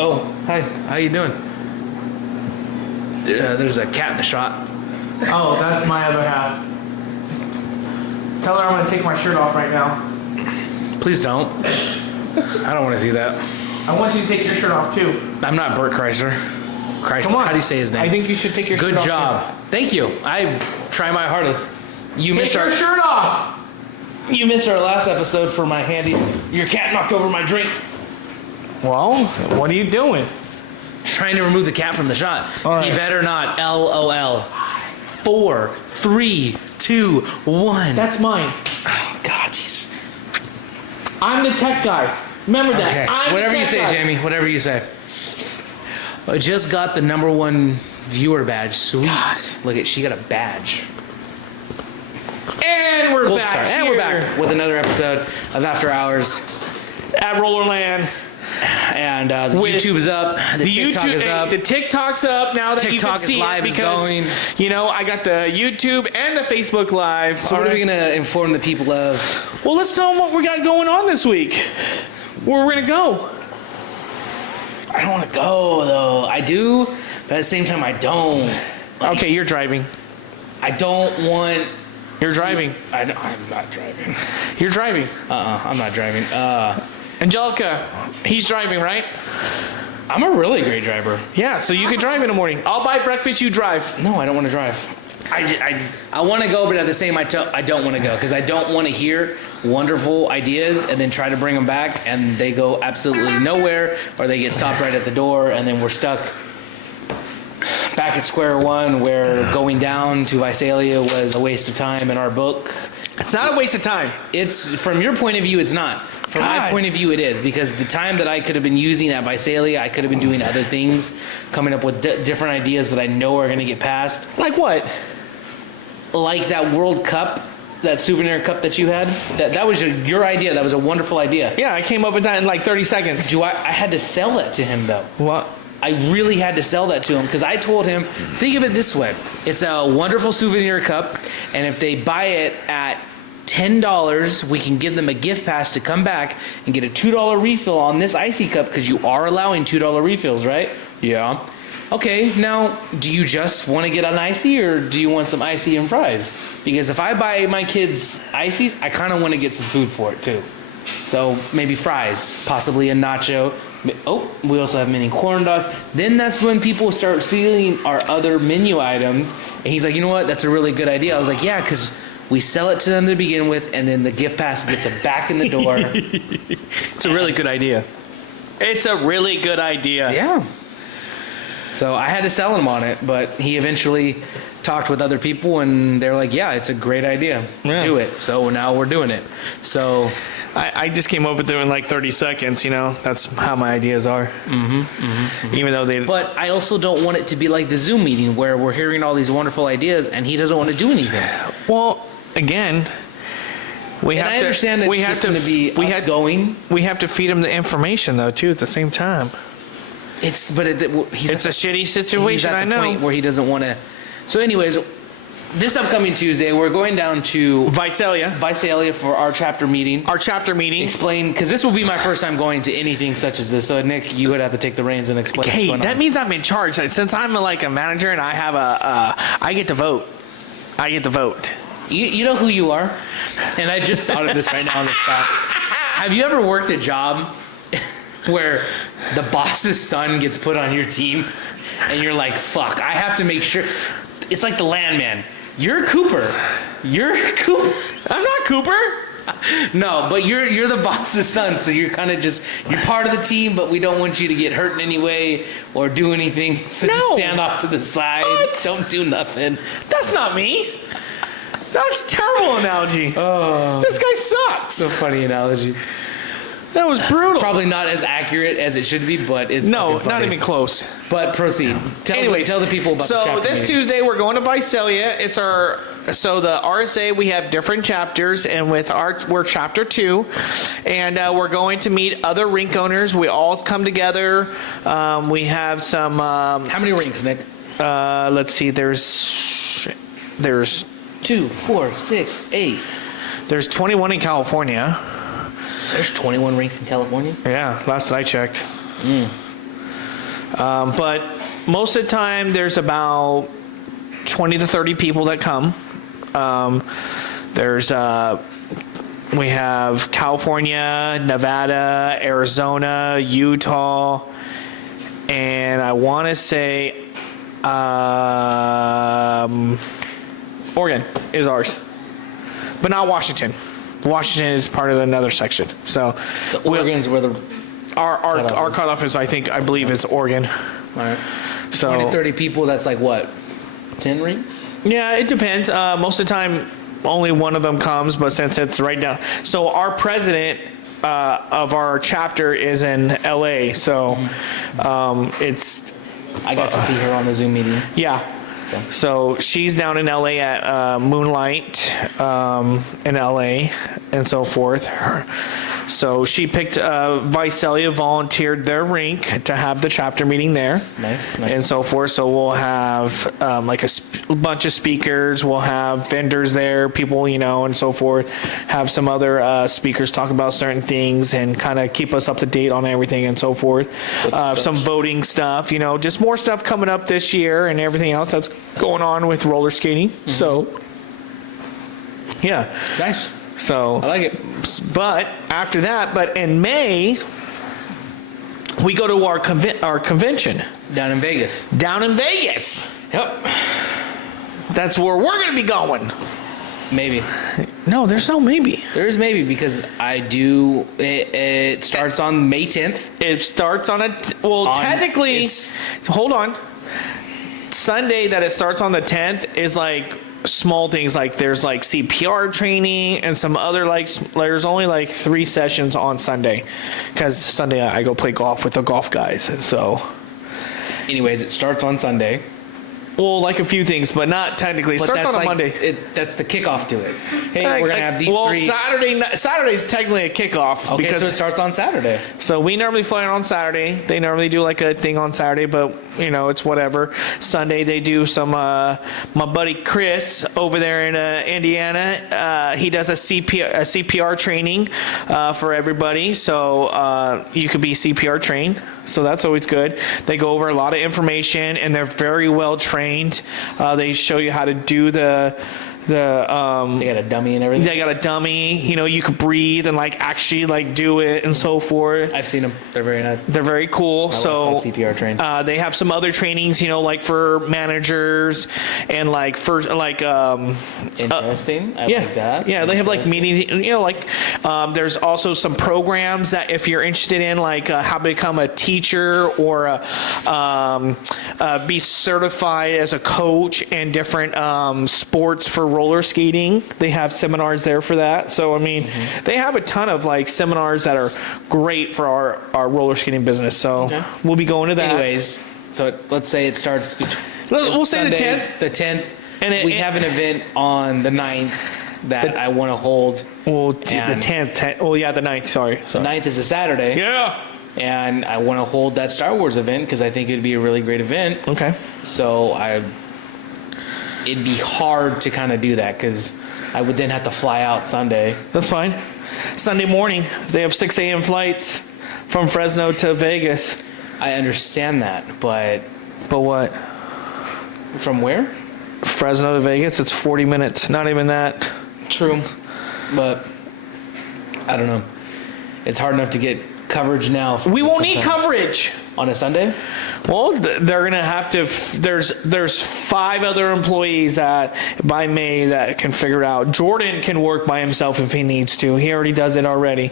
Oh, hi. How you doing? There's a cat in the shot. Oh, that's my other half. Tell her I'm going to take my shirt off right now. Please don't. I don't want to see that. I want you to take your shirt off, too. I'm not Bert Kreisler. Come on. How do you say his name? I think you should take your shirt off. Good job. Thank you. I try my hardest. You Take missed your shirt off! You missed our last episode for my handy. Your cat knocked over my drink. Well, what are you doing? Trying to remove the cat from the shot. All right. He better not. LOL. 4, 3, 2, 1. That's mine. Oh, God, jeez. I'm the tech guy. Remember that. Okay. I'm Whatever the you tech say, guy. Jamie. Whatever you say. I just got the #1 viewer badge. Sweet. God. Look at, she got a badge. And we're Gold back star. here. And we're back with another episode of After Hours. At Rollerland. And the YouTube is up. The TikTok is up. The TikTok's up now that TikTok you can is see live, it is because, going. you know, I got the YouTube and the Facebook Live. So what are we going to inform the people of? Well, let's tell them what we got going on this week. Where we're going to go. I don't want to go, though. I do, but at the same time, I don't. Okay, you're driving. I don't want... You're driving. I'm not driving. You're driving. I'm not driving. Angelica, he's driving, right? I'm a really great driver. Yeah, so you can drive in the morning. I'll buy breakfast, you drive. No, I don't want to drive. I want to go, but at the same time, I don't want to go because I don't want to hear wonderful ideas and then try to bring them back and they go absolutely nowhere or they get stopped right at the door and then we're stuck back at square one where going down to Visalia was a waste of time in our book. It's not a waste of time. It's, from your point of view, it's not. From my point of view, it is, because the time that I could have been using at Visalia, I could have been doing other things, coming up with different ideas that I know are going to get passed. Like what? Like that World Cup, that souvenir cup that you had. That was your idea. That was a wonderful idea. Yeah, I came up with that in like 30 seconds. I had to sell it to him, though. What? I really had to sell that to him because I told him, think of it this way. It's a wonderful souvenir cup, and if they buy it at $10, we can give them a gift pass to come back and get a $2 refill on this icy cup because you are allowing $2 refills, right? Yeah. Okay, now, do you just want to get an icy or do you want some icy and fries? Because if I buy my kids ices, I kind of want to get some food for it too. So maybe fries, possibly a nacho. Oh, we also have mini corn dog. Then that's when people start seeing our other menu items. And he's like, you know what? That's a really good idea. I was like, yeah, because we sell it to them to begin with, and then the gift pass gets it back in the door. It's a really good idea. It's a really good idea. Yeah. So I had to sell him on it, but he eventually talked with other people, and they're like, yeah, it's a great idea. Yeah. Do it. So now we're doing it. So I just came up with them in like 30 seconds, you know. That's how my ideas are. Even though they... But I also don't want it to be like the Zoom meeting where we're hearing all these wonderful ideas, and he doesn't want to do anything. Well, again... We and have I to, understand that we it's have just to, going to be we us have, going. We have to feed him the information, though, too, at the same time. It's a shitty situation, he's at I the know. point where he doesn't want to. So anyways, this upcoming Tuesday, we're going down to Visalia for our chapter meeting. Explain, because this will be my first time going to anything such as this. So Nick, you would have to take the reins and explain what's going on. That means I'm in charge. Since I'm like a manager and I have I get to vote. You know who you are? And I just thought of this right now on the spot. Have you ever worked a job where the boss's son gets put on your team and you're like, fuck, I have to make sure. It's like the landman. You're Cooper. I'm not Cooper. No, but you're the boss's son, so you're kind of you're part of the team, but we don't want you to get hurt in any way or do anything. So just stand off to the side. What? Don't do nothing. That's not me. That's a terrible analogy. Oh, this guy sucks. It's a funny analogy. That was brutal. Probably not as accurate as it should be, but it's not even close. But proceed. Tell the people about the chapter So this meeting. Tuesday we're going to Visalia. It's the RSA. We have different chapters, and we're chapter 2, and we're going to meet other rink owners. We all come together. We have some. How many rinks, Nick? Let's see. There's 2, 4, 6, 8. There's 21 in California. There's 21 rinks in California? Yeah, last that I checked. But most of the time, there's about 20 to 30 people that come. We have California, Nevada, Arizona, Utah, and I want to say Oregon is ours, but not Washington. Washington is part of another section. So Oregon's where the our cutoff is, I believe it's Oregon. all right. So 20 to 30 people. That's like what? 10 rinks? yeah, it depends. Most of the time, only one of them comes, but since it's right now, so our president of our chapter is in LA, so it's I got to see her on the Zoom meeting. yeah. So she's down in LA at Moonlight in LA and so forth. So she picked Visalia volunteered their rink to have the chapter meeting there. Nice. And so forth. So we'll have like a bunch of speakers. We'll have vendors there, people, and so forth. Have some other speakers talk about certain things and kind of keep us up to date on everything and so forth. Some voting stuff, just more stuff coming up this year and everything else that's going on with roller skating. Mm-hmm. So, yeah. Nice. So I like it. But after that, in May, we go to our convention. Down in Vegas. Yep. That's where we're going to be going. Maybe. No, there's no maybe. There is maybe because I do. It starts on May 10th. It starts on technically. Hold on. Sunday that it starts on the 10th is like small things, like there's like CPR training and some other there's only like 3 sessions on Sunday because Sunday I go play golf with the golf guys. So anyways, it starts on Sunday. Well, like a few things, but not technically. It starts on a Monday. That's the kickoff to it. Hey, we're going to have these 3. Saturday's technically a kickoff. Okay, so it starts on Saturday. So we normally fly on Saturday. They normally do like a thing on Saturday, but, it's whatever. Sunday they do some, my buddy Chris over there in Indiana, he does a CPR training for everybody. So you could be CPR trained. So that's always good. They go over a lot of information, and they're very well trained. They show you how to do they got a dummy and everything. They got a dummy. You could breathe and actually do it and so forth. I've seen them. They're very nice. They're very cool. My wife got CPR trained. They have some other trainings, like for managers and interesting. I like that. Yeah, they have meetings. There's also some programs that if you're interested in how to become a teacher or be certified as a coach in different sports for roller skating, they have seminars there for that. So they have a ton of seminars that are great for our roller skating business. So we'll be going to that. Anyways, so let's say it starts we'll Sunday, say the 10th. The 10th. And we have an event on the 9th that I want to hold. Well, the 10th. Oh yeah, the 9th. Sorry. The 9th is a Saturday. Yeah. And I want to hold that Star Wars event because I think it'd be a really great event. Okay. So it'd be hard to kind of do that because I would then have to fly out Sunday. That's fine. Sunday morning, they have 6 a.m. flights from Fresno to Vegas. I understand that, but what? From where? Fresno to Vegas, it's 40 minutes. Not even that. True. But I don't know. It's hard enough to get coverage now. We won't need coverage. On a Sunday? Well, they're going to have to, there's 5 other employees that by May that can figure it out. Jordan can work by himself if he needs to. He already does it already.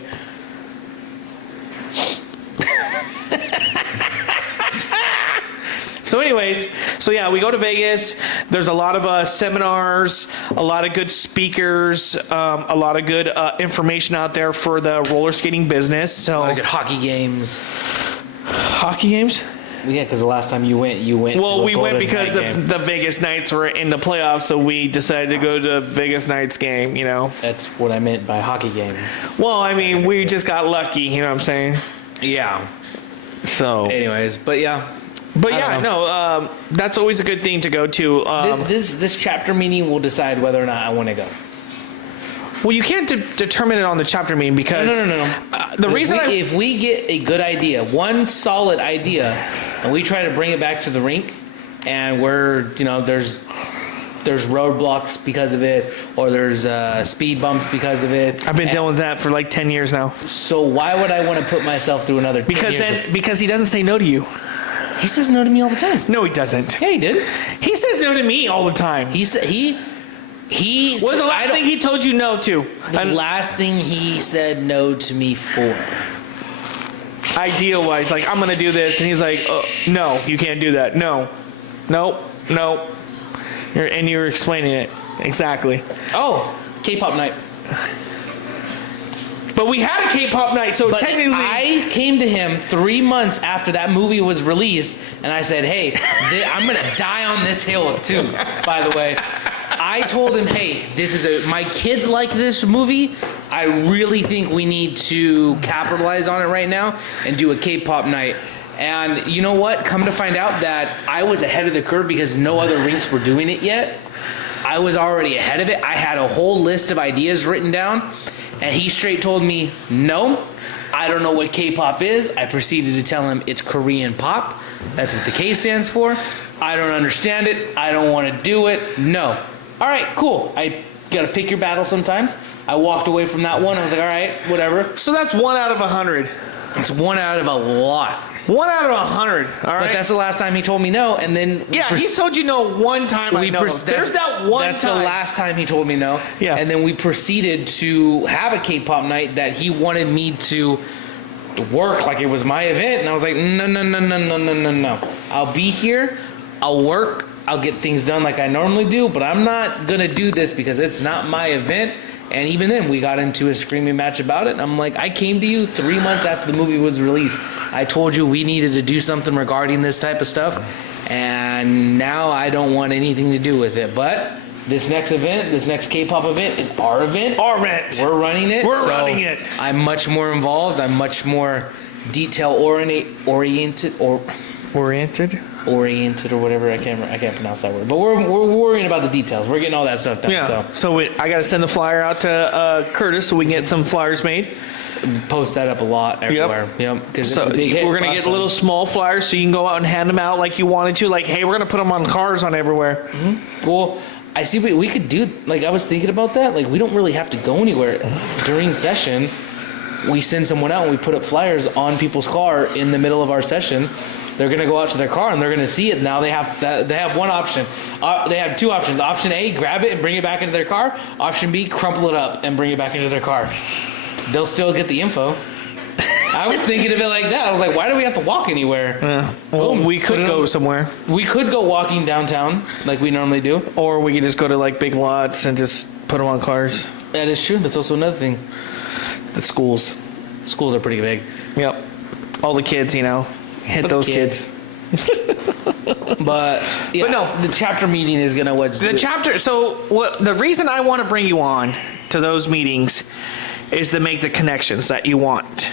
So anyways, we go to Vegas. There's a lot of seminars, a lot of good speakers, a lot of good information out there for the roller skating business. So a lot of good hockey games. Hockey games? Yeah, because the last time you went. Well, we went because the Vegas Knights were in the playoffs, so we decided to go to the Vegas Knights game. That's what I meant by hockey games. Well, we just got lucky. You know what I'm saying? Yeah. So. Anyways, but yeah. But that's always a good thing to go to. This chapter meeting will decide whether or not I want to go. Well, you can't determine it on the chapter meeting because No. The reason if we get a good idea, one solid idea, and we try to bring it back to the rink, and there's roadblocks because of it, or there's speed bumps because of it. I've been dealing with that for like 10 years now. So why would I want to put myself through another? 10 years Because he doesn't say no to you. He says no to me all the time. No, he doesn't. Yeah, he did. He says no to me all the time. He said he. What was the last thing he told you no to? The last thing he said no to me for. Idea-wise, like, I'm going to do this. And he's like, no, you can't do that. No. And you're explaining it. Exactly. Oh, K-pop night. But we had a K-pop night, so but technically... I came to him 3 months after that movie was released, and I said, hey, I'm going to die on this hill, too, by the way. I told him, hey, my kids like this movie. I really think we need to capitalize on it right now and do a K-pop night. And you know what? Come to find out that I was ahead of the curve because no other rinks were doing it yet. I was already ahead of it. I had a whole list of ideas written down, and he straight told me, no, I don't know what K-pop is. I proceeded to tell him it's Korean pop. That's what the K stands for. I don't understand it. I don't want to do it. No. All right, cool. I got to pick your battle sometimes. I walked away from that one. I was like, all right, whatever. So that's 1 out of 100. It's 1 out of a lot. 1 out of 100. All right. But that's the last time he told me no, and then he told you no one time. There's that one time. That's the last time he told me no. Yeah. And then we proceeded to have a K-pop night that he wanted me to work like it was my event, and I was like, no. I'll be here. I'll work. I'll get things done like I normally do, but I'm not gonna do this because it's not my event. And even then, we got into a screaming match about it. And I'm like, I came to you 3 months after the movie was released. I told you we needed to do something regarding this type of stuff. And now I don't want anything to do with it. But this next event, this next K-pop event is our event. Our event. We're running it. We're running it. I'm much more involved. I'm much more oriented or whatever. I can't pronounce that word, but we're worrying about the details. We're getting all that stuff done. Yeah. So I got to send the flyer out to Curtis so we can get some flyers made. Post that up a lot everywhere. Yep. Because so we're gonna get little small flyers so you can go out and hand them out like you wanted to. Like, hey, we're gonna put them on cars on everywhere. Mm-hmm. Well, I see what we could do. Like, I was thinking about that. Like, we don't really have to go anywhere during session. We send someone out and we put up flyers on people's car in the middle of our session. They're going to go out to their car and they're going to see it. Now they have one option. They have two options. Option A, grab it and bring it back into their car. Option B, crumple it up and bring it back into their car. They'll still get the info. I was thinking of it like that. I was like, why do we have to walk anywhere? Well, we could go somewhere. We could go walking downtown like we normally do. Or we could just go to like big lots and just put them on cars. That is true. That's also another thing. The schools. Schools are pretty big. Yep. All the kids, hit those kids. But no, the chapter meeting is gonna the reason I want to bring you on to those meetings is to make the connections that you want.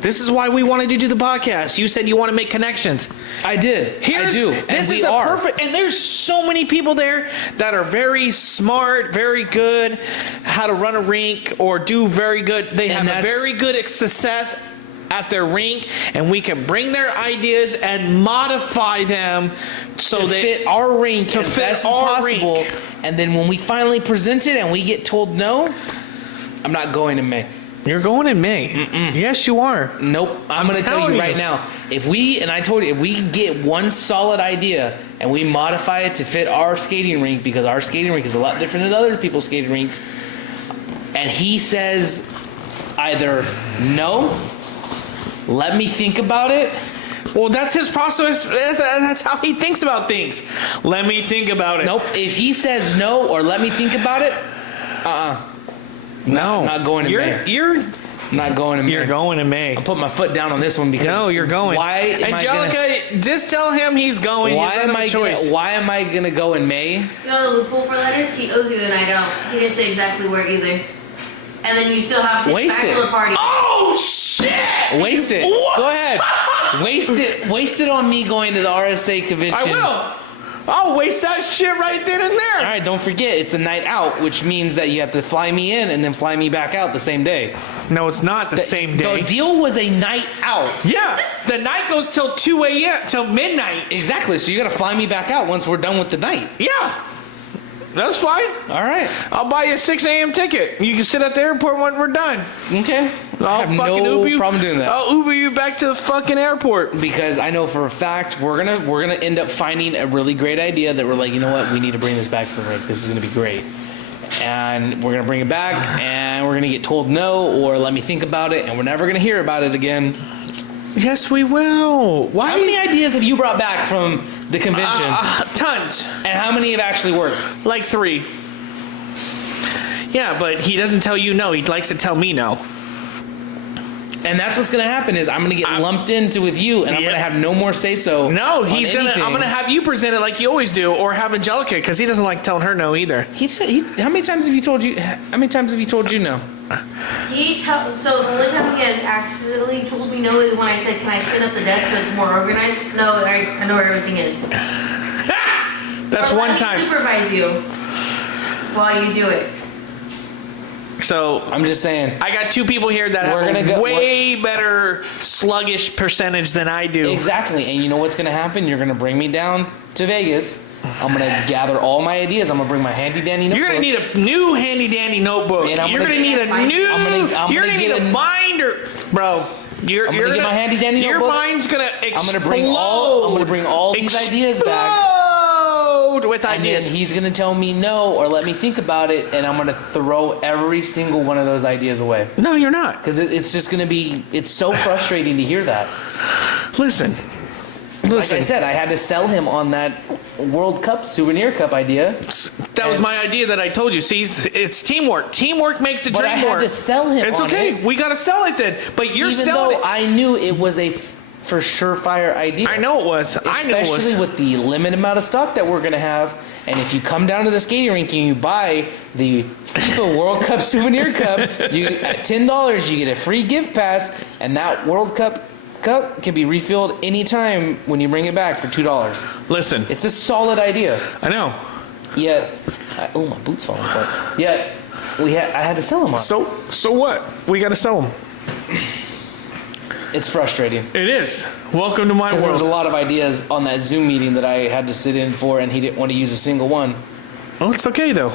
This is why we wanted to do the podcast. You said you want to make connections. I did. I do. This is perfect. And there's so many people there that are very smart, very good, how to run a rink or do very good. They have a very good success at their rink, and we can bring their ideas and modify them so they fit our rink to as fit best our as possible. rink. And then when we finally present it and we get told no, I'm not going in May. You're going in May. Mm-mm. Yes, you are. Nope. I'm going to tell you right now. If we get one solid idea and we modify it to fit our skating rink, because our skating rink is a lot different than other people's skating rinks, and he says either no, let me think about it. Well, that's his process. That's how he thinks about things. Let me think about it. Nope. If he says no or let me think about it, no, not going in May. You're not going in May. You're going in May. I'll put my foot down on this one because no, you're going. Why, Angelica? Just tell him he's going. Why am I gonna go in May? You know the loophole for that is he owes you and I don't. He didn't say exactly where either. And then you still have his bachelor party. Oh shit! Waste it. What? Go ahead. Waste it on me going to the RSA convention. I will. I'll waste that shit right then and there. All right, don't forget, it's a night out, which means that you have to fly me in and then fly me back out the same day. No, it's not the same day. The deal was a night out. Yeah, the night goes till 2 a.m., till midnight. Exactly, so you got to fly me back out once we're done with the night. Yeah, that's fine. All right. I'll buy you a 6 a.m. ticket. You can sit at the airport when we're done. Okay. I'll I have fucking no Uber you. problem doing that. I'll Uber you back to the fucking airport. Because I know for a fact we're gonna end up finding a really great idea that we're like, you know what, we need to bring this back to the rink. This is gonna be great. And we're gonna bring it back, and we're gonna get told no, or let me think about it, and we're never gonna hear about it again. Yes, we will. Why? How many ideas have you brought back from the convention? Tons. And how many have actually worked? Like 3. Yeah, but he doesn't tell you no. He likes to tell me no. And that's what's gonna happen is I'm gonna get lumped into with you, and I'm gonna have no more say so. No, I'm gonna have you present it like you always do, or have Angelica, because he doesn't like telling her no either. He said, how many times have you told you? How many times have you told you no? So the only time he has accidentally told me no is when I said, "Can I clean up the desk so it's more organized?" No, I know where everything is. That's Or one let me time. supervise you while you do it. So I'm just saying. I got 2 people here that have a way better sluggish percentage than I do. Exactly, and you know what's gonna happen? You're gonna bring me down to Vegas. I'm gonna gather all my ideas. I'm gonna bring my handy dandy notebook. You're gonna need a new handy dandy notebook. And You're gonna need a new. You're gonna need a binder, bro. I'm gonna get my handy dandy Your notebook. mind's gonna explode. I'm gonna bring all these ideas back. With And ideas. then he's gonna tell me no or let me think about it, and I'm gonna throw every single one of those ideas away. No, you're not. Because it's just gonna be. It's so frustrating to hear that. Listen. Like I said, I had to sell him on that World Cup souvenir cup idea. That was my idea that I told you. See, it's teamwork. Teamwork makes the But dream I had work. to sell him It's on okay. it. We gotta sell it then. But you're Even selling though it. I knew it was a for surefire idea. I know it was. I knew it was. Especially with the limited amount of stock that we're gonna have, and if you come down to the skating rink and you buy the FIFA World Cup souvenir cup, you at $10 you get a free gift pass, and that World Cup cup can be refilled anytime when you bring it back for $2. Listen. It's a solid idea. I know. Yet, my boot's falling apart. Yet, I had to sell them on. So what? We gotta sell them. It's frustrating. It is. Welcome to my Because there was a world. lot of ideas on that Zoom meeting that I had to sit in for, and he didn't want to use a single one. Oh, it's okay though.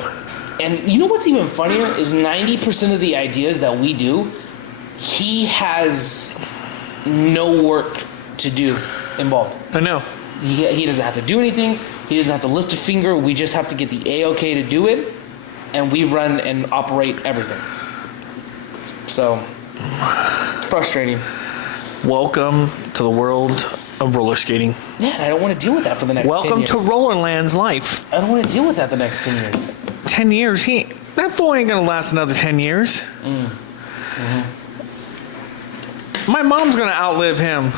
And you know what's even funnier is 90% of the ideas that we do, he has no work to do involved. I know. He doesn't have to do anything. He doesn't have to lift a finger. We just have to get the A-OK to do it, and we run and operate everything. So, frustrating. Welcome to the world of roller skating. Yeah, and I don't want to deal with that for the next 10 Welcome years. to Rollerland's life. I don't want to deal with that the next 10 years. 10 years? That fool ain't gonna last another 10 years. My mom's gonna outlive him.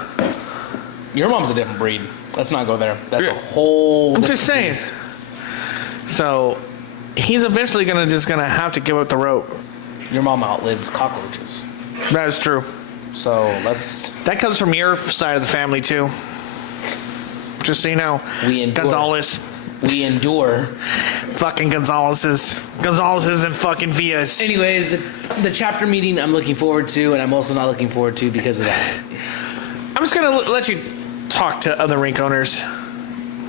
Your mom's a different breed. Let's not go there. That's a whole. I'm just saying. beast. So, he's eventually gonna have to give up the rope. Your mom outlives cockroaches. That is true. So let's. That comes from your side of the family too. Just so you know. We endure. Gonzalez. We endure. Fucking Gonzalez's and fucking Villas. Anyways, the chapter meeting I'm looking forward to, and I'm also not looking forward to because of that. I'm just gonna let you talk to other rink owners,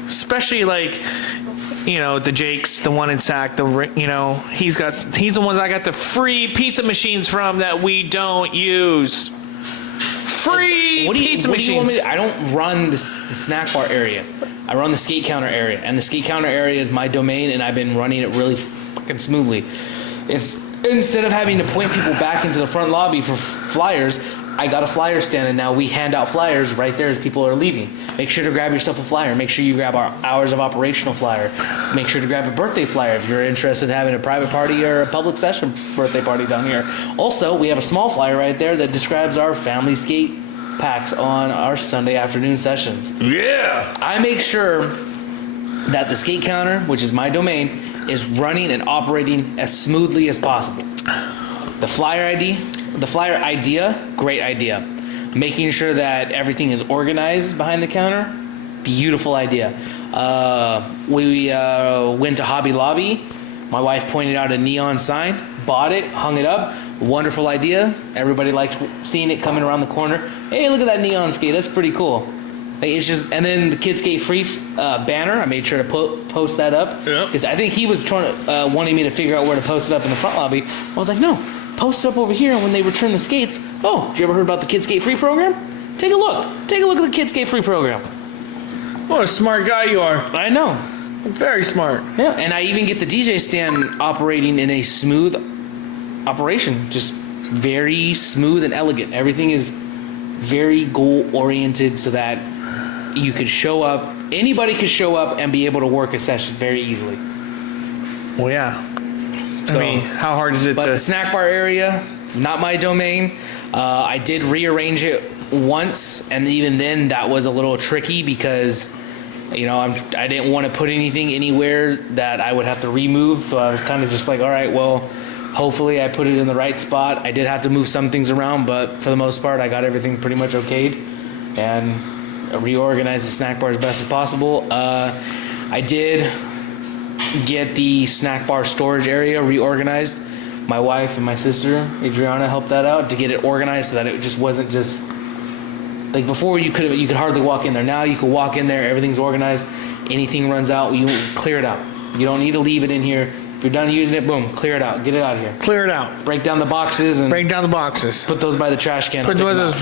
especially like, you know, the Jakes, the one in Sac, he's the one that I got the free pizza machines from that we don't use. Free pizza machines. I don't run the snack bar area. I run the skate counter area, and the skate counter area is my domain, and I've been running it really fucking smoothly. It's instead of having to point people back into the front lobby for flyers, I got a flyer stand, and now we hand out flyers right there as people are leaving. Make sure to grab yourself a flyer. Make sure you grab our hours of operational flyer. Make sure to grab a birthday flyer if you're interested in having a private party or a public session birthday party down here. Also, we have a small flyer right there that describes our family skate packs on our Sunday afternoon sessions. Yeah. I make sure that the skate counter, which is my domain, is running and operating as smoothly as possible. The flyer idea, great idea. Making sure that everything is organized behind the counter, Beautiful idea. We went to Hobby Lobby. My wife pointed out a neon sign, bought it, hung it up. Wonderful idea. Everybody liked seeing it coming around the corner. Hey, look at that neon skate. That's pretty cool. Like, it's just, and then the Kids Skate Free banner. I made sure to post that up because I think he was trying to wanting me to figure out where to post it up in the front lobby. I was like, no, post it up over here. And when they return the skates, oh, did you ever heard about the Kids Skate Free program? Take a look. Take a look at the Kids Skate Free program. What a smart guy you are. I know. Very smart. Yeah, and I even get the DJ stand operating in a smooth operation, just very smooth and elegant. Everything is very goal oriented so that you could show up, anybody could show up and be able to work a session very easily. Well, yeah. So, I mean, how hard is it but to... the snack bar area, not my domain. I did rearrange it once, and even then that was a little tricky because I didn't want to put anything anywhere that I would have to remove, so I was kind of just like, all right, well, hopefully I put it in the right spot. I did have to move some things around, but for the most part, I got everything pretty much okayed and reorganized the snack bar as best as possible. I did get the snack bar storage area reorganized. My wife and my sister, Adriana, helped that out to get it organized so that it just wasn't just... Like before, you could hardly walk in there. Now you can walk in there. Everything's organized. Anything runs out, you clear it out. You don't need to leave it in here. If you're done using it, boom, clear it out. Get it out of here. Clear it out. Break down the boxes and Break down the boxes. put those by the trash can. Put those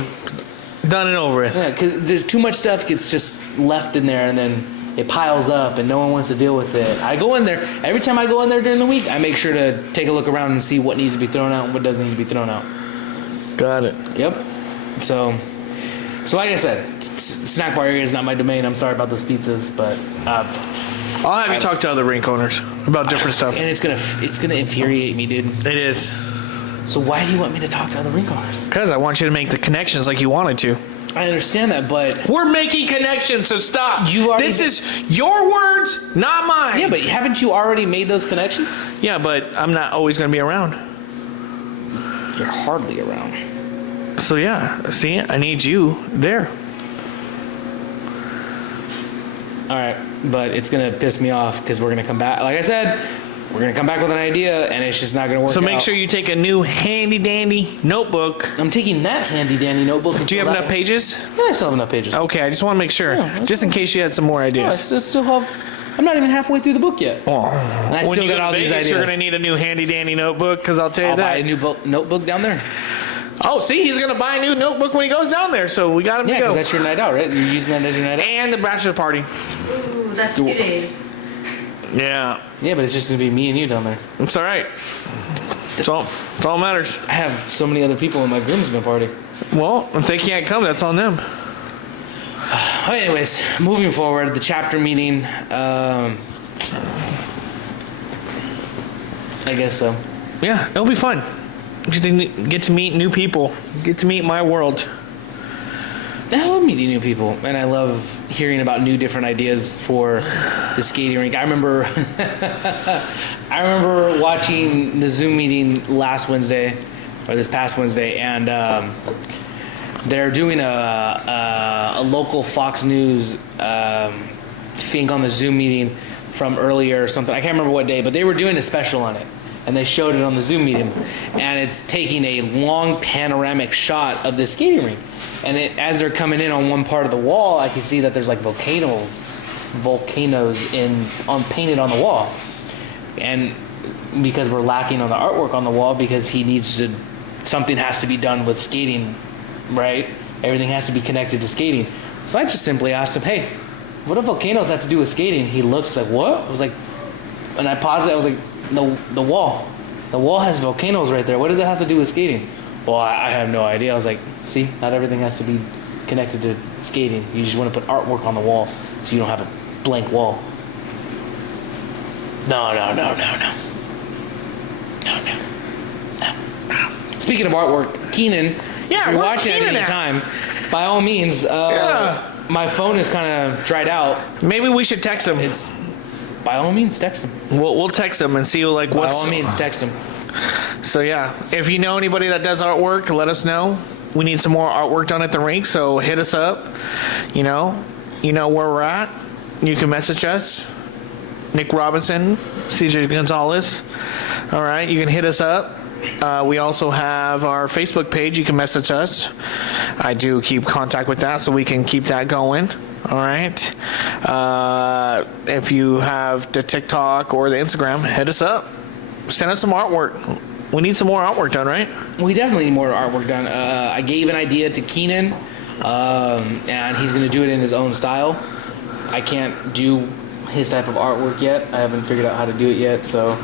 done and over with. Yeah, because there's too much stuff gets just left in there, and then it piles up, and no one wants to deal with it. I go in there every time I go in there during the week. I make sure to take a look around and see what needs to be thrown out and what doesn't need to be thrown out. Got it. Yep. So like I said, snack bar area is not my domain. I'm sorry about those pizzas, but I'll have you talk to other rink owners about different stuff. and it's gonna infuriate me, dude. It is. So why do you want me to talk to other rink owners? Because I want you to make the connections like you wanted to. I understand that, but We're making connections, so stop. This is your words, not mine. yeah, but haven't you already made those connections? Yeah, but I'm not always going to be around. You're hardly around. So yeah, see, I need you there. All right, but it's gonna piss me off because we're gonna come back. Like I said, we're gonna come back with an idea, and it's just not gonna work. So make out. sure you take a new handy dandy notebook. I'm taking that handy dandy notebook. Do you have enough pages? Yeah, I still have enough pages. Okay, I just want to make sure, Yeah, just in case you had some more Yeah, I ideas. still have. I'm not even halfway through the book yet. Oh, And I when still you go got to all these Vegas, ideas. you're gonna need a new handy dandy notebook because I'll tell you I'll buy that. a new notebook down there. Oh, see, he's gonna buy a new notebook when he goes down there. So we got him Yeah, to because go. that's your night out, right? You're using that as your night out. And the bachelor party. Ooh, that's 2 days. Yeah, Yeah, but it's just gonna be me and you down there. it's all right. It's all that matters. I have so many other people in my groomsmen party. Well, if they can't come, that's on them. Anyways, moving forward, the chapter meeting. I guess so. Yeah, it'll be fun. Get to meet new people. Get to meet my world. I love meeting new people, and I love hearing about new different ideas for the skating rink. I remember, I remember watching the Zoom meeting last Wednesday, or this past Wednesday, and they're doing a local Fox News thing on the Zoom meeting from earlier or something. I can't remember what day, but they were doing a special on it. And they showed it on the Zoom meeting, and it's taking a long panoramic shot of the skating rink. And as they're coming in on one part of the wall, I can see that there's like volcanoes painted on the wall. And because we're lacking on the artwork on the wall, because something has to be done with skating, right? Everything has to be connected to skating. So I just simply asked him, hey, what do volcanoes have to do with skating? He looked, he's like, what? I was like, and I paused it, I was like, the wall. The wall has volcanoes right there. What does that have to do with skating? Well, I have no idea. I was like, see, not everything has to be connected to skating. You just want to put artwork on the wall so you don't have a blank wall. No. Speaking of artwork, Keenan, Yeah, if you're where's watching at Keenan any at? time, by all means, my phone is kind of dried out. Maybe we should text him. By all means, text him. We'll text him and see like By what's. all means, text him. So yeah, if you know anybody that does artwork, let us know. We need some more artwork done at the rink, so hit us up. you know where we're at. You can message us. Nick Robinson, CJ Gonzalez. All right, you can hit us up. We also have our Facebook page. You can message us. I do keep contact with that so we can keep that going. All right. If you have the TikTok or the Instagram, hit us up. Send us some artwork. We need some more artwork done, right? We definitely need more artwork done. I gave an idea to Keenan, and he's going to do it in his own style. I can't do his type of artwork yet. I haven't figured out how to do it yet, so...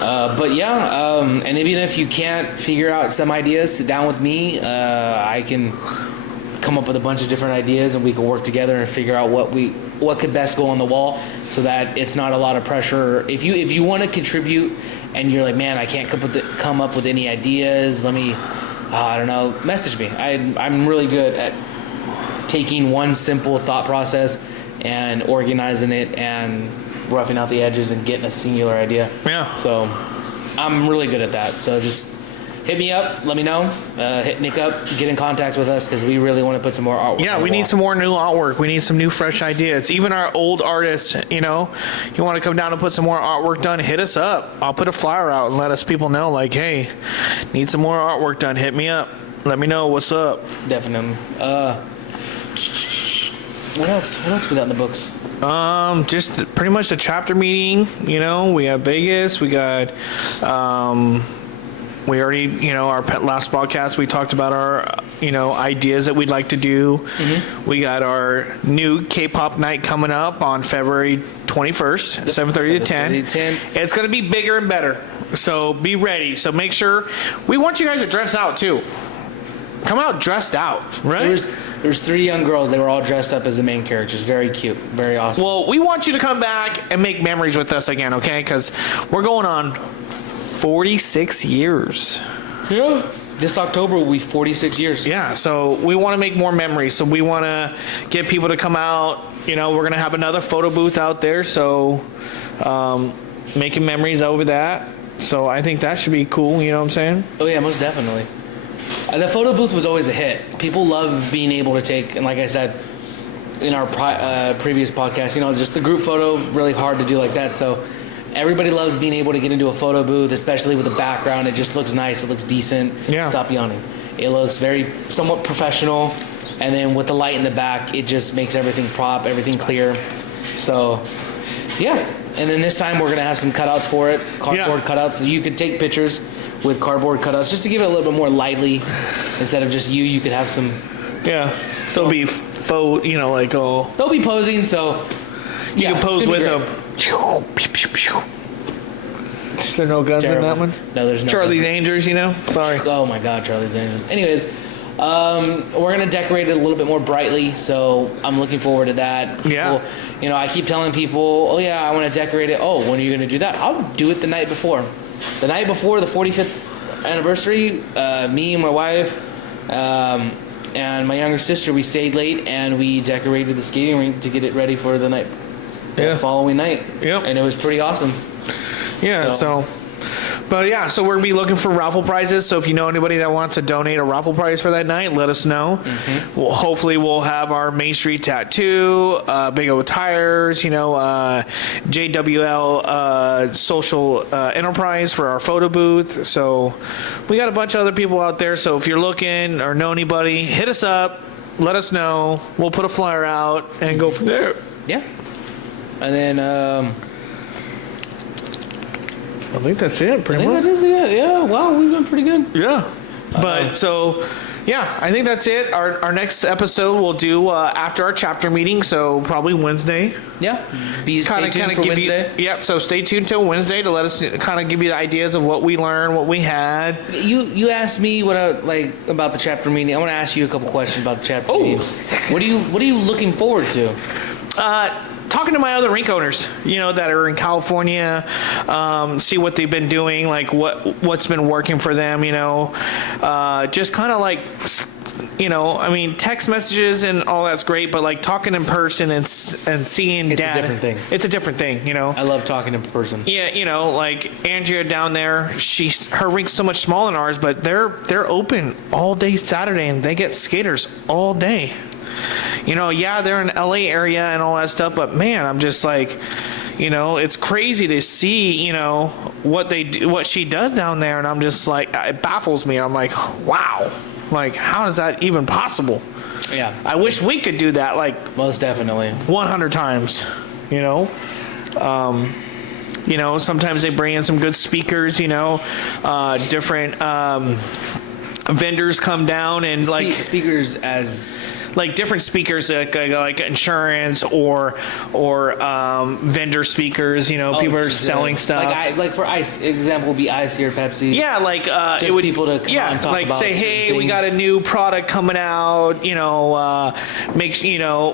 but yeah, and even if you can't figure out some ideas, sit down with me. I can come up with a bunch of different ideas, and we can work together and figure out what could best go on the wall, so that it's not a lot of pressure. If you want to contribute, and you're like, man, I can't come up with any ideas. Let me, I don't know. Message me. I'm really good at taking one simple thought process and organizing it and roughing out the edges and getting a singular idea. Yeah. So I'm really good at that. So just hit me up, let me know. Hit Nick up, get in contact with us, because we really want to put some more artwork. Yeah, we need some more new artwork. We need some new fresh ideas. Even our old artists, you want to come down and put some more artwork done, hit us up. I'll put a flyer out and let us people know, like, hey, need some more artwork done, hit me up. Let me know what's up. Definitely. What else we got in the books? Just pretty much the chapter meeting. We have Vegas. We got, we already, our last podcast, we talked about our, ideas that we'd like to do. Mm-hmm. We got our new K-pop night coming up on February 21st, 7:30 to 10. It's going to be bigger and better. So be ready. So make sure, we want you guys to dress out too. Come out dressed out, right? There's 3 young girls. They were all dressed up as the main characters. Very cute. Very awesome. Well, we want you to come back and make memories with us again, okay? Because we're going on 46 years. Yeah. This October will be 46 years. Yeah, so we want to make more memories. So we want to get people to come out. We're going to have another photo booth out there. So making memories over that. So I think that should be cool. You know what I'm saying? Oh, yeah, most definitely. The photo booth was always a hit. People love being able to take, and like I said in our previous podcast, just the group photo, really hard to do like that. So everybody loves being able to get into a photo booth, especially with the background. It just looks nice. It looks decent. Yeah. Stop yawning. It looks somewhat professional. And then with the light in the back, it just makes everything everything clear. So, yeah. And then this time we're going to have some cutouts for it, cardboard cutouts, so you could take pictures with cardboard cutouts, just to give it a little bit more lively. Instead of just you could have some... Yeah, so it'll be faux, like all... They'll be posing, so... You can pose with them. Is there no guns in that one? No, there's no Charlie's guns. Angels, Sorry. Oh my God, Charlie's Angels. Anyways, we're going to decorate it a little bit more brightly, so I'm looking forward to that. Yeah. People, I keep telling people, oh yeah, I want to decorate it. Oh, when are you going to do that? I'll do it the night before. The night before the 45th anniversary, me and my wife and my younger sister, we stayed late and we decorated the skating rink to get it ready for the following night. Yep. And it was pretty awesome. Yeah, so we're going to be looking for raffle prizes. So if you know anybody that wants to donate a raffle prize for that night, let us know. Mm-hmm. Hopefully we'll have our Main Street tattoo, Big O Tires, JWL Social Enterprise for our photo booth. So we got a bunch of other people out there. So if you're looking or know anybody, hit us up. Let us know. We'll put a flyer out and go from there. Yeah. And then... I think that's it, pretty much. That is it. Yeah, wow, we've been pretty good. Yeah. But I think that's it. Our next episode we'll do after our chapter meeting, so probably Wednesday. Yeah. Stay tuned for Wednesday. So stay tuned till Wednesday to let us kind of give you the ideas of what we learned, what we had. You asked me what about the chapter meeting. I want to ask you a couple questions about the chapter meeting. What are you looking forward to? Talking to my other rink owners, that are in California, see what they've been doing, like what's been working for them, just kind of like, text messages and all that's great, but like talking in person and seeing data. It's a different thing. It's a different thing, I love talking in person. Yeah, like Andrea down there, her rink's so much smaller than ours, but they're open all day Saturday and they get skaters all day. yeah, they're in LA area and all that stuff, but man, I'm just like, it's crazy to see, what they do, what she does down there, and I'm just like, it baffles me. I'm like, wow, like how is that even possible? Yeah, I wish we could do that, like most definitely 100 times. Sometimes they bring in some good speakers. Different vendors come down and speakers as like different speakers like insurance or vendor speakers. People are selling stuff. Like for ice, example would be ice or Pepsi. Yeah, like just it would people to come out and talk like about say, hey, things. we got a new product coming out.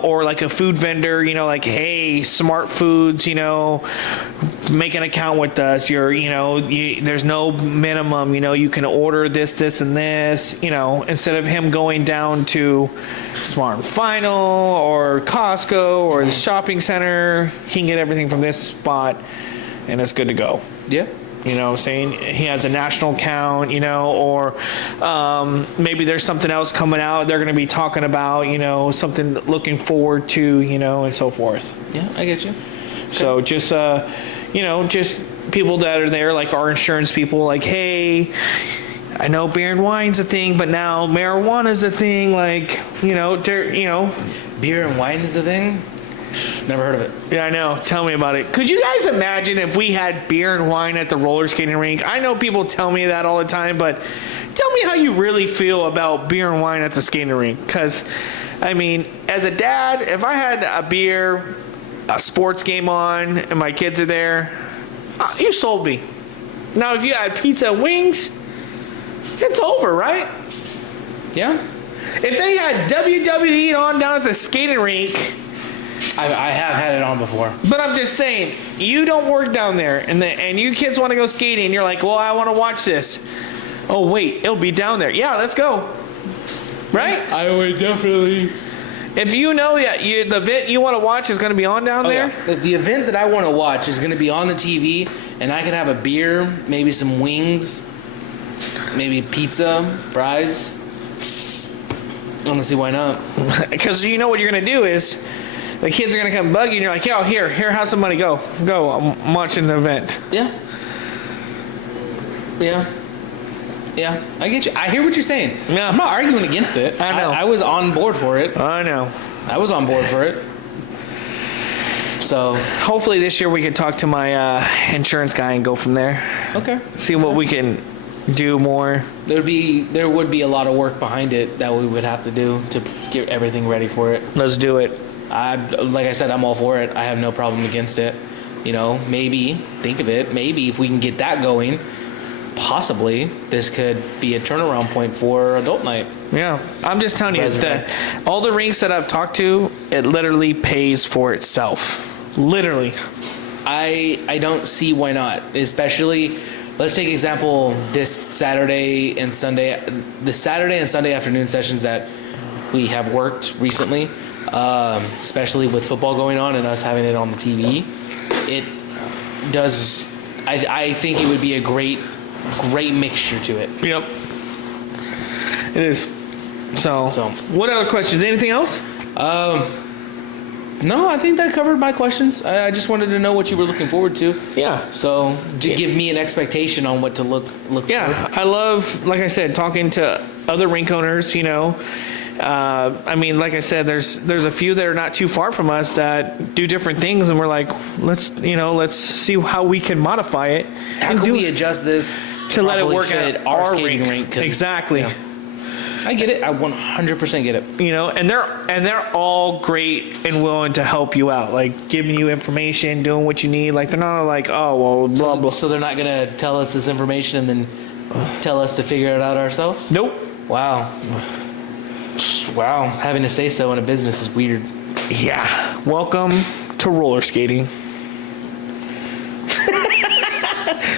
Or like a food vendor. Like, hey, Smart Foods. Make an account with us. There's no minimum. You can order this, and this. Instead of him going down to Smart and Final or Costco or the shopping center, he can get everything from this spot, and it's good to go. Yeah. What I'm saying? He has a national account, or maybe there's something else coming out they're going to be talking about, something looking forward to, and so forth. Yeah, I get you. Okay. So just, just people that are there, like our insurance people, like, hey, I know beer and wine's a thing, but now marijuana's a thing. Like, beer and wine is a thing. Never heard of it. Yeah, I know. Tell me about it. Could you guys imagine if we had beer and wine at the roller skating rink? I know people tell me that all the time, but tell me how you really feel about beer and wine at the skating rink. Because, as a dad, if I had a beer, a sports game on, and my kids are there, you sold me. Now, if you had pizza and wings, it's over, right? Yeah. If they had WWE on down at the skating rink, I have had it on before. but I'm just saying, you don't work down there, and you kids want to go skating, and you're like, well, I want to watch this. Oh wait, it'll be down there. Yeah, let's go. Right? I would definitely. If the event you want to watch is going to be on down there. Yeah. The event that I want to watch is going to be on the TV, and I can have a beer, maybe some wings, maybe pizza, fries. I don't see why not. Because what you're going to do is the kids are going to come bug you, and you're like, yo, here, have some money, go, I'm watching the event. Yeah, I get you. I hear what you're saying. Yeah. I'm not arguing against it. I know. I was on board for it. I know. I was on board for it. So hopefully this year we can talk to my insurance guy and go from there. Okay. See what we can do more. There would be a lot of work behind it that we would have to do to get everything ready for it. Let's do it. Like I said, I'm all for it. I have no problem against it. Maybe think of it. Maybe if we can get that going, possibly this could be a turnaround point for adult night. Yeah, I'm just telling you that all the rinks that I've talked to, it literally pays for itself. Literally. I don't see why not. Especially, let's take example this Saturday and Sunday afternoon sessions that we have worked recently, especially with football going on and us having it on the TV. It does. I think it would be a great mixture to it. Yep. It is. So what other questions? Anything else? No, I think that covered my questions. I just wanted to know what you were looking forward to. Yeah. So to give me an expectation on what to look Yeah, for. I love, like I said, talking to other rink owners, like I said, there's a few that are not too far from us that do different things, and we're like, let's see how we can modify it. How can we adjust this to let it properly work fit at our our skating rink? 'cause, Exactly. yeah. I get it. I 100% get it. And they're all great and willing to help you out, like giving you information, doing what you need. Like they're not like, oh well, blah blah. So they're not gonna tell us this information and then tell us to figure it out ourselves? Nope. Wow. Having to say so in a business is weird. Yeah. Welcome to roller skating.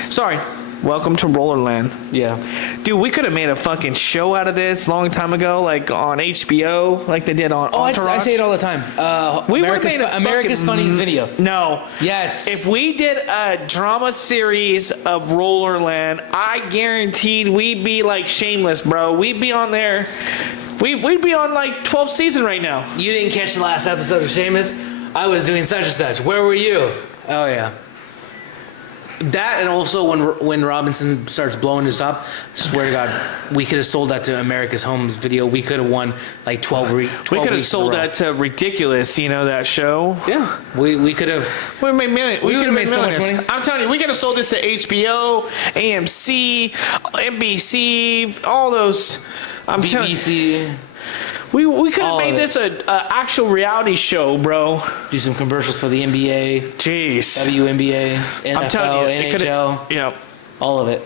Sorry. Welcome to Rollerland. Yeah. Dude, we could have made a fucking show out of this a long time ago, like on HBO, like they did on Entourage. I say it all the time. We would've made America's Funniest Video. No. Yes. If we did a drama series of Rollerland, I guaranteed we'd be like Shameless, bro. We'd be on there We'd be on like 12th season right now. You didn't catch the last episode of Seamus? I was doing such and such. Where were you? Oh yeah. That, and also when Robinson starts blowing his top, swear to God, we could have sold that to America's Homes Video. We could have won like 12 We could have sold that to Ridiculous, that show. Yeah, we could have. We could have made so much money. I'm telling you, we could have sold this to HBO, AMC, NBC, all those. I'm telling you. BBC. We could have All made of this a actual reality show, bro. Do some commercials for the NBA, Jeez. WNBA, NFL, I'm telling you, it NHL, yeah. all of it.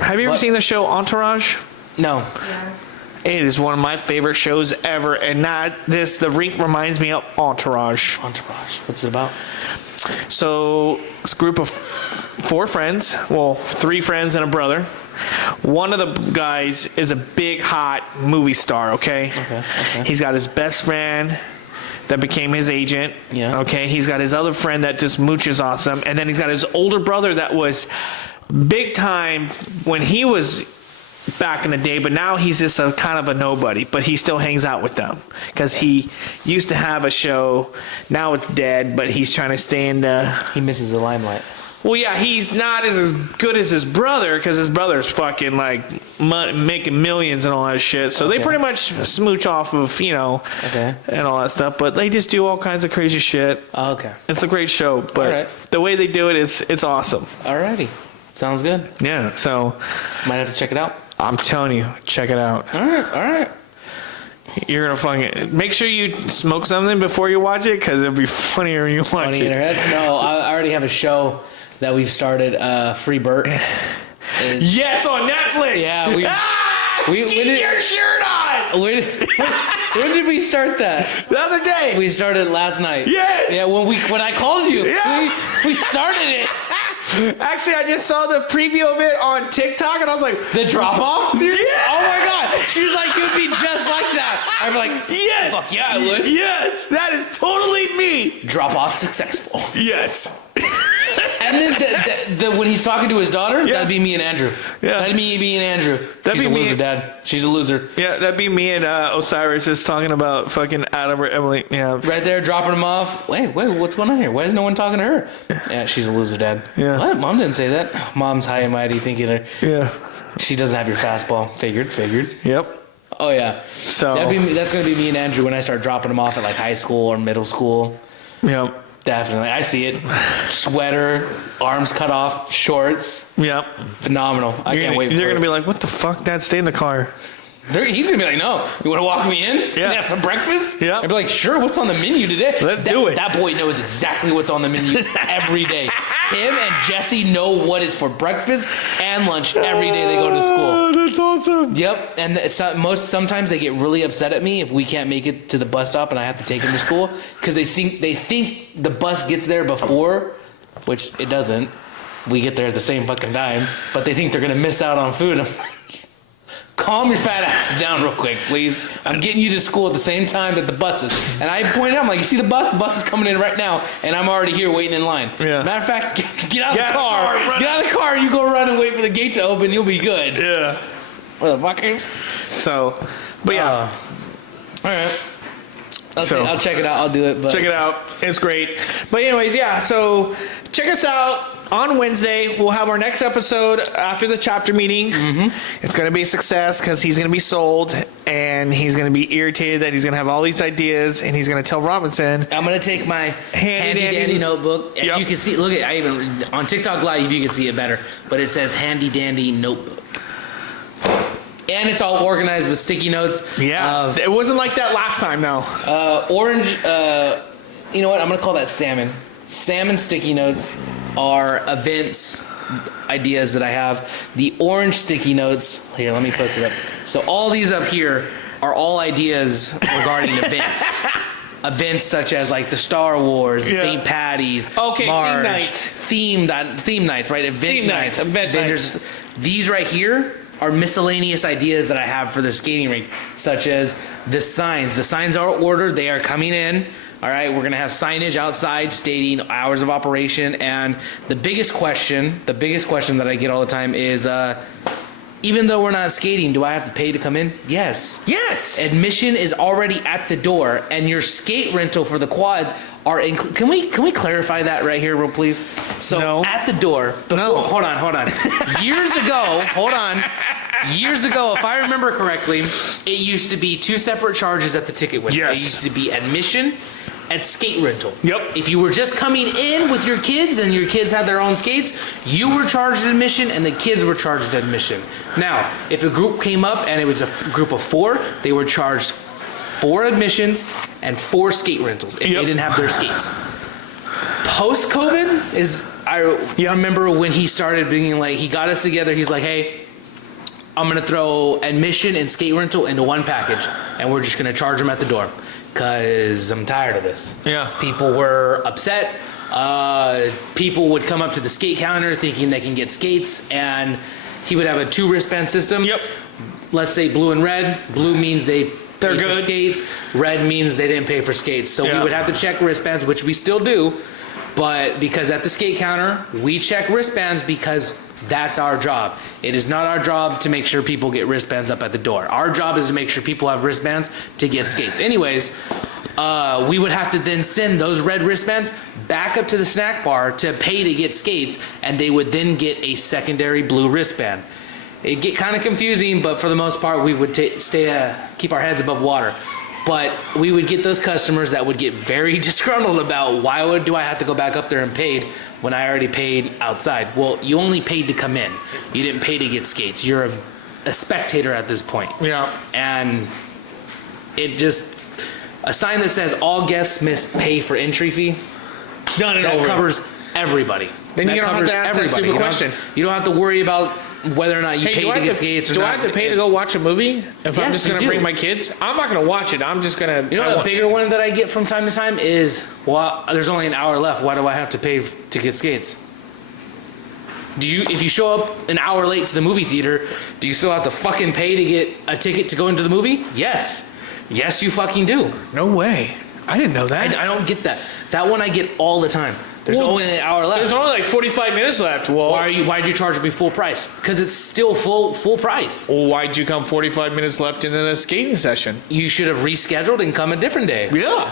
Have you ever seen the show Entourage? No. Yeah. It is one of my favorite shows ever, and the rink reminds me of Entourage. Entourage. What's it about? So it's a group of 4 friends, 3 friends and a brother. One of the guys is a big hot movie star, okay? Okay. He's got his best friend that became his agent. Yeah. Okay. He's got his other friend that just mooches awesome. And then he's got his older brother that was big time when he was back in the day, but now he's just a kind of a nobody, but he still hangs out with them because he used to have a show. Now it's dead, but he's trying to stay in the... He misses the limelight. Well, yeah, he's not as good as his brother because his brother's fucking like making millions and all that shit. So they pretty much smooch off of, Okay. and all that stuff. But they just do all kinds of crazy shit. Oh, okay. It's a great show, but All right. the way they do it it's awesome. Alrighty. Sounds good. Yeah, so Might have to check it out. I'm telling you, check it out. All right. You're gonna fucking make sure you smoke something before you watch it because it'll be funnier when you watch Funny in it. her head? No, I already have a show that we've started, Free Burt. Yes, on Netflix. Yeah, keep your shirt on. When did we start that? The other day. We started last night. Yes. Yeah, when I called you. Yeah. We started it. Actually, I just saw the preview of it on TikTok, and I was like, The drop off series? Yeah. Oh my god. She's like, you'd be just like that. I'm like, yes. fuck yeah, I would. Yes, that is totally me. Drop off successful. Yes. And then when he's talking to his daughter, that'd be me and Andrew. Yeah. That'd be me and Andrew. That'd She's be a me loser, and- Dad. She's a loser. Yeah, that'd be me and Osiris just talking about fucking Adam or Emily. Yeah. Right there, dropping him off. Wait, what's going on here? Why is no one talking to her? Yeah, she's a loser, Dad. Yeah. What? Mom didn't say that. Mom's high and mighty thinking her. Yeah. She doesn't have your fastball. Figured. Yep. Oh, yeah. So. That's going to be me and Andrew when I start dropping him off at like high school or middle school. Yep. Definitely. I see it. Sweater, arms cut off, shorts. Yep. Phenomenal. I can't wait for You're it. gonna be like, what the fuck, Dad? Stay in the car. He's going to be like, no, you want to walk me in? Yeah. And have some breakfast? Yeah. I'd be like, sure, what's on the menu today? Let's do it. That boy knows exactly what's on the menu every day. Him and Jesse know what is for breakfast and lunch every day they go to school. Oh, that's awesome. Yep, and sometimes they get really upset at me if we can't make it to the bus stop and I have to take them to school because they think the bus gets there before, which it doesn't. We get there at the same fucking time, but they think they're gonna miss out on food. I'm like, calm your fat asses down real quick, please. I'm getting you to school at the same time that the bus is. And I pointed out, I'm like, you see the bus? The bus is coming in right now, and I'm already here waiting in line. Yeah. Matter of fact, get out of Get the car. out of the car, run Get out of the car, you go run and wait for the gate to open, you'll be good. Yeah. Motherfuckers. So, but yeah. All right. So- I'll check it out. I'll do it. But Check it out. It's great. But anyways, yeah, so check us out on Wednesday. We'll have our next episode after the chapter meeting. Mm-hmm. It's going to be a success because he's going to be sold and he's going to be irritated that he's going to have all these ideas and he's going to tell Robinson. I'm gonna take my handy dandy notebook. And Yep. you can see. Look at. I even on TikTok Live. You can see it better. But it says handy dandy notebook. And it's all organized with sticky notes. Yeah. It wasn't like that last time, though. Orange. You know what? I'm gonna call that salmon. Salmon sticky notes are events ideas that I have. The orange sticky notes. Here, let me post it up. So all these up here are all ideas regarding events. Events such as like the Star Wars, Yeah. St. Patty's, Okay, theme March, nights. theme nights, right? Theme nights, event nights. These right here are miscellaneous ideas that I have for the skating rink, such as the signs. The signs are ordered; they are coming in. All right, we're gonna have signage outside stating hours of operation. And the biggest question that I get all the time is, even though we're not skating, do I have to pay to come in? Yes. Yes. Admission is already at the door, and your skate rental for the quads are Can we clarify that right here, real please? So No. at the door. No. Hold on. Years ago, if I remember correctly, it used to be 2 separate charges at the ticket window. Yes. It used to be admission and skate rental. Yep. If you were just coming in with your kids and your kids had their own skates, you were charged admission and the kids were charged admission. Now, if a group came up and it was a group of 4, they were charged 4 admissions and 4 skate rentals if they didn't have their skates. Post-COVID I remember when he started being like, he got us together, he's like, hey, I'm gonna throw admission and skate rental into one package, and we're just gonna charge them at the door, cause I'm tired of this. Yeah. People were upset. People would come up to the skate counter thinking they can get skates, and he would have a 2 wristband system. Yep. Let's say blue and red. Blue means they're good for skates. Red means they didn't pay for skates. So we would have to check wristbands, which we still do. But because at the skate counter, we check wristbands because that's our job. It is not our job to make sure people get wristbands up at the door. Our job is to make sure people have wristbands to get skates. Anyways, we would have to then send those red wristbands back up to the snack bar to pay to get skates, and they would then get a secondary blue wristband. It'd get kind of confusing, but for the most part, we would keep our heads above water. But we would get those customers that would get very disgruntled about, why do I have to go back up there and paid when I already paid outside? Well, you only paid to come in. You didn't pay to get skates. You're a spectator at this point. Yeah. And a sign that says all guests must pay for entry fee, Done and that over. covers everybody. Then that you don't have to ask that stupid question. You don't have to worry about whether or not you Hey, paid to get skates or do not. I have to pay to go watch a movie if I'm Yes, just you going to do. bring my kids? I'm not going to watch it. I'm just going to. You know, the bigger one that I get from time to time is, well, there's only an hour left. Why do I have to pay to get skates? If you show up an hour late to the movie theater, do you still have to fucking pay to get a ticket to go into the movie? Yes. Yes, you fucking do. No way. I didn't know that. I don't get that. That one I get all the time. There's only an hour left. There's only like 45 minutes left. Well, Why'd you charge me full price? Because it's still full price. well, why'd you come 45 minutes left into the skating session? You should have rescheduled and come a different day. Yeah.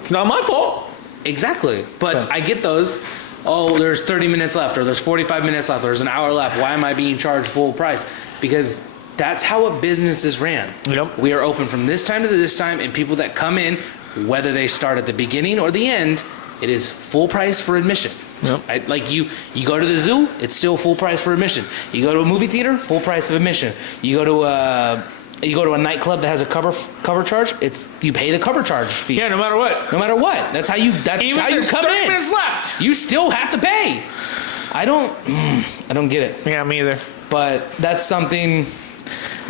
It's not my fault. Exactly. But So- I get those. Oh, there's 30 minutes left, or there's 45 minutes left, or there's an hour left. Why am I being charged full price? Because that's how a business is ran. Yep. We are open from this time to this time, and people that come in, whether they start at the beginning or the end, it is full price for admission. Yep. Like you go to the zoo, it's still full price for admission. You go to a movie theater, full price of admission. You go to a nightclub that has a cover charge, you pay the cover charge fee. Yeah, no matter what. No matter what. That's how you Even come if there's 30 in. minutes left. You still have to pay. I don't get it. Yeah, me either. But that's something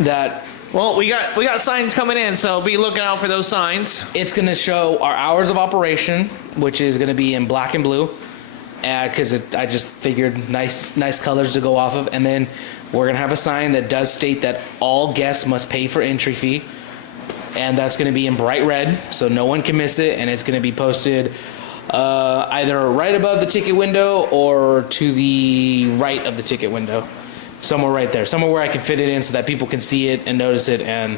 that Well, we got signs coming in, so be looking out for those signs. it's going to show our hours of operation, which is going to be in black and blue, because I just figured nice colors to go off of. And then we're going to have a sign that does state that all guests must pay for entry fee, and that's going to be in bright red, so no one can miss it. And it's going to be posted either right above the ticket window or to the right of the ticket window, somewhere right there, somewhere where I can fit it in so that people can see it and notice it. And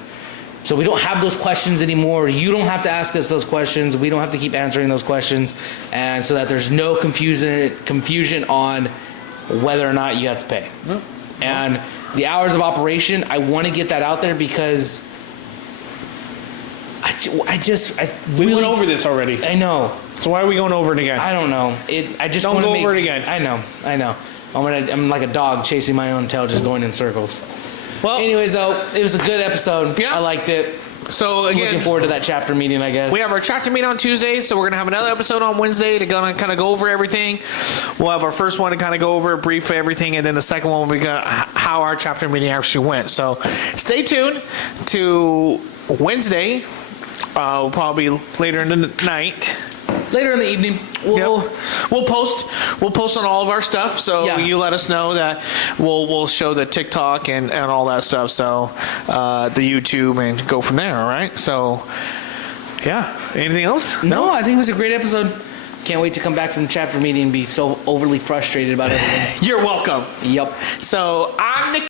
so we don't have those questions anymore. You don't have to ask us those questions. We don't have to keep answering those questions, and so that there's no confusion on whether or not you have to pay. No. And the hours of operation, I want to get that out there because I We really went over this already. I know. So why are we going over it again? I don't know. I just Don't want to go over it again. I know. I'm like a dog chasing my own tail, just going in circles. Well, Anyways, though, it was a good episode. Yeah. I liked it. so Looking again, forward to that chapter meeting, I guess. we have our chapter meet on Tuesday, so we're gonna have another episode on Wednesday to kind of go over everything. We'll have our first one to kind of go over brief everything, and then the second one will be how our chapter meeting actually went. So stay tuned to Wednesday. Probably later in the night. Later in the evening, we'll We'll post on all of our stuff. So Yeah. you let us know that we'll show the TikTok and all that stuff. So the YouTube and go from there. All right. So yeah. Anything else? No, I think it was a great episode. Can't wait to come back from the chapter meeting and be so overly frustrated about everything. You're welcome. Yep. So I'm Nick.